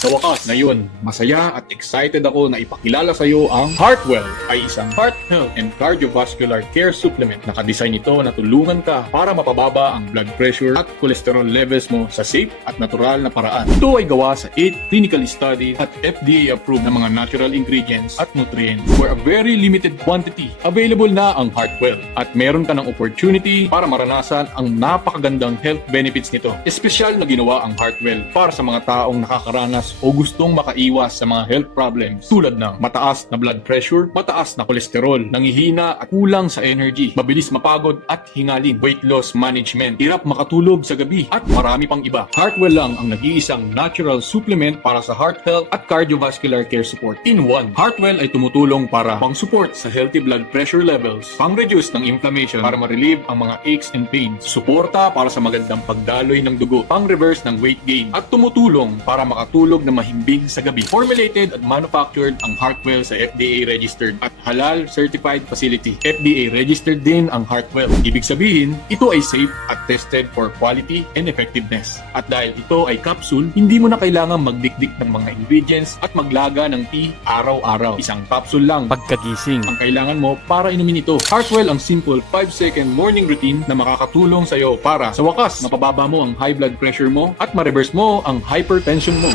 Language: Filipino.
Sa wakas, ngayon, masaya at excited ako na ipakilala sa iyo ang Heartwell ay isang heart health and cardiovascular care supplement. Nakadesign ito na tulungan ka para mapababa ang blood pressure at cholesterol levels mo sa safe at natural na paraan. Ito ay gawa sa 8 clinical studies at FDA approved na mga natural ingredients at nutrients. For a very limited quantity, available na ang Heartwell at meron ka ng opportunity para maranasan ang napakagandang health benefits nito. Espesyal na ginawa ang Heartwell para sa mga taong nakakaranas o gustong makaiwas sa mga health problems tulad ng mataas na blood pressure, mataas na kolesterol, nangihina at kulang sa energy, mabilis mapagod at hingalin, weight loss management, hirap makatulog sa gabi at marami pang iba. Heartwell lang ang nag-iisang natural supplement para sa heart health at cardiovascular care support in one. Heartwell ay tumutulong para pang-support sa healthy blood pressure levels, pang-reduce ng inflammation para ma-relieve ang mga aches and pains, suporta para sa magandang pagdaloy ng dugo, pang-reverse ng weight gain at tumutulong para makatulog na mahimbing sa gabi. Formulated at manufactured ang Heartwell sa FDA registered at halal certified facility. FDA registered din ang Heartwell. Ibig sabihin, ito ay safe at tested for quality and effectiveness. At dahil ito ay capsule, hindi mo na kailangan magdikdik ng mga ingredients at maglaga ng tea araw-araw. Isang capsule lang Pagkagising, ang kailangan mo para inumin ito. Heartwell ang simple 5-second morning routine na makakatulong sa iyo para sa wakas mapababa mo ang high blood pressure mo at ma-reverse mo ang hypertension mo.